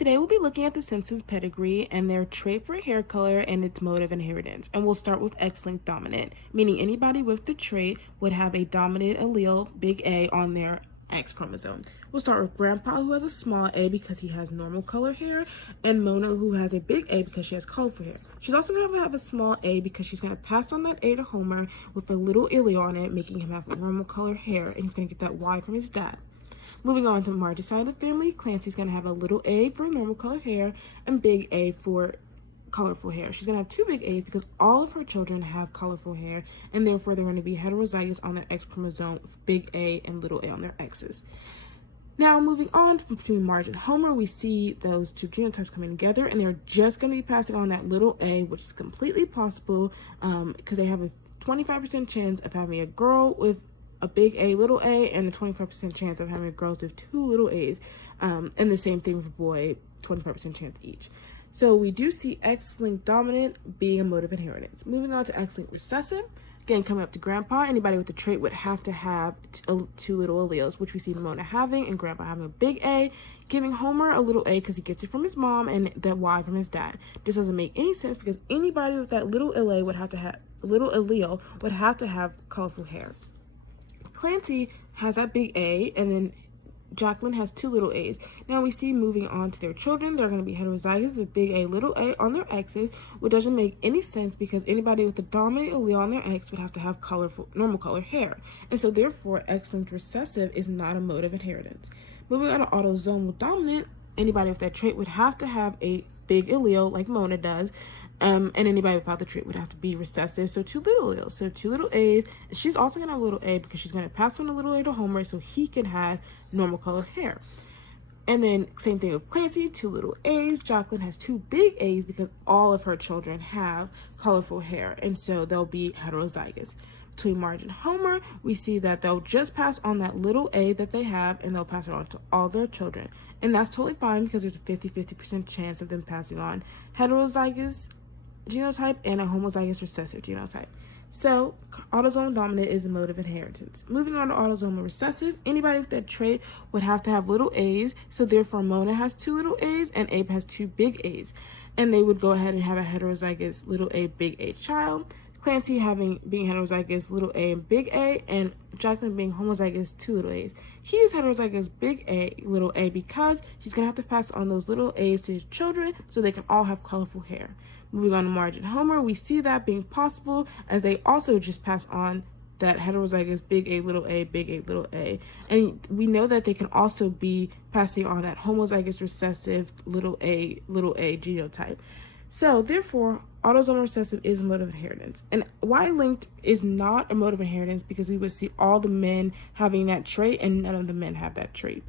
Today we'll be looking at the Simpsons pedigree and their trait for hair color and its mode of inheritance. And we'll start with X-linked dominant, meaning anybody with the trait would have a dominant allele, big A, on their X chromosome. We'll start with Grandpa, who has a small A because he has normal color hair, and Mona, who has a big A because she has colorful hair. She's also going to have a small A because she's going to pass on that A to Homer with a little allele on it, making him have normal color hair, and he's going to get that Y from his dad. Moving on to Marge's side of the family, Clancy's going to have a little A for normal colored hair and big A for colorful hair. She's going to have two big A's because all of her children have colorful hair, and therefore they're going to be heterozygous on their X chromosome with big A and little a on their X's. Now, moving on between Marge and Homer, we see those two genotypes coming together, and they're just going to be passing on that little a, which is completely possible because they have a 25% chance of having a girl with a big A, little a, and a 25% chance of having a girl with two little A's. And the same thing with a boy, 25% chance each. So we do see X-linked dominant being a mode of inheritance. Moving on to X-linked recessive. Again, coming up to Grandpa, anybody with the trait would have to have two little alleles, which we see Mona having and Grandpa having a big A, giving Homer a little A because he gets it from his mom and that Y from his dad. This doesn't make any sense because anybody with that little allele would have to have colorful hair. Clancy has that big A, and then Jacqueline has two little A's. Now we see moving on to their children, they're going to be heterozygous with big A, little a on their X's, which doesn't make any sense because anybody with the dominant allele on their X would have to have colorful, normal color hair. And so therefore, X-linked recessive is not a mode of inheritance. Moving on to autosomal dominant, anybody with that trait would have to have a big allele like Mona does, and anybody without the trait would have to be recessive, so two little alleles, so two little A's. And she's also going to have a little A because she's going to pass on a little A to Homer so he can have normal colored hair. And then same thing with Clancy, two little A's. Jacqueline has two big A's because all of her children have colorful hair, and so they'll be heterozygous. Between Marge and Homer, we see that they'll just pass on that little A that they have, and they'll pass it on to all their children. And that's totally fine because there's a 50% chance of them passing on heterozygous genotype and a homozygous recessive genotype. So autosomal dominant is a mode of inheritance. Moving on to autosomal recessive, anybody with that trait would have to have little A's, so therefore Mona has two little A's and Abe has two big A's, and they would go ahead and have a heterozygous little A, big A child. Clancy being heterozygous little a and big A, and Jacqueline being homozygous two little A's. He is heterozygous big A, little a because he's going to have to pass on those little A's to his children so they can all have colorful hair. Moving on to Marge and Homer, we see that being possible as they also just pass on that heterozygous big A, little a. And we know that they can also be passing on that homozygous recessive little a genotype. So therefore, autosomal recessive is a mode of inheritance. And Y-linked is not a mode of inheritance because we would see all the men having that trait and none of the men have that trait.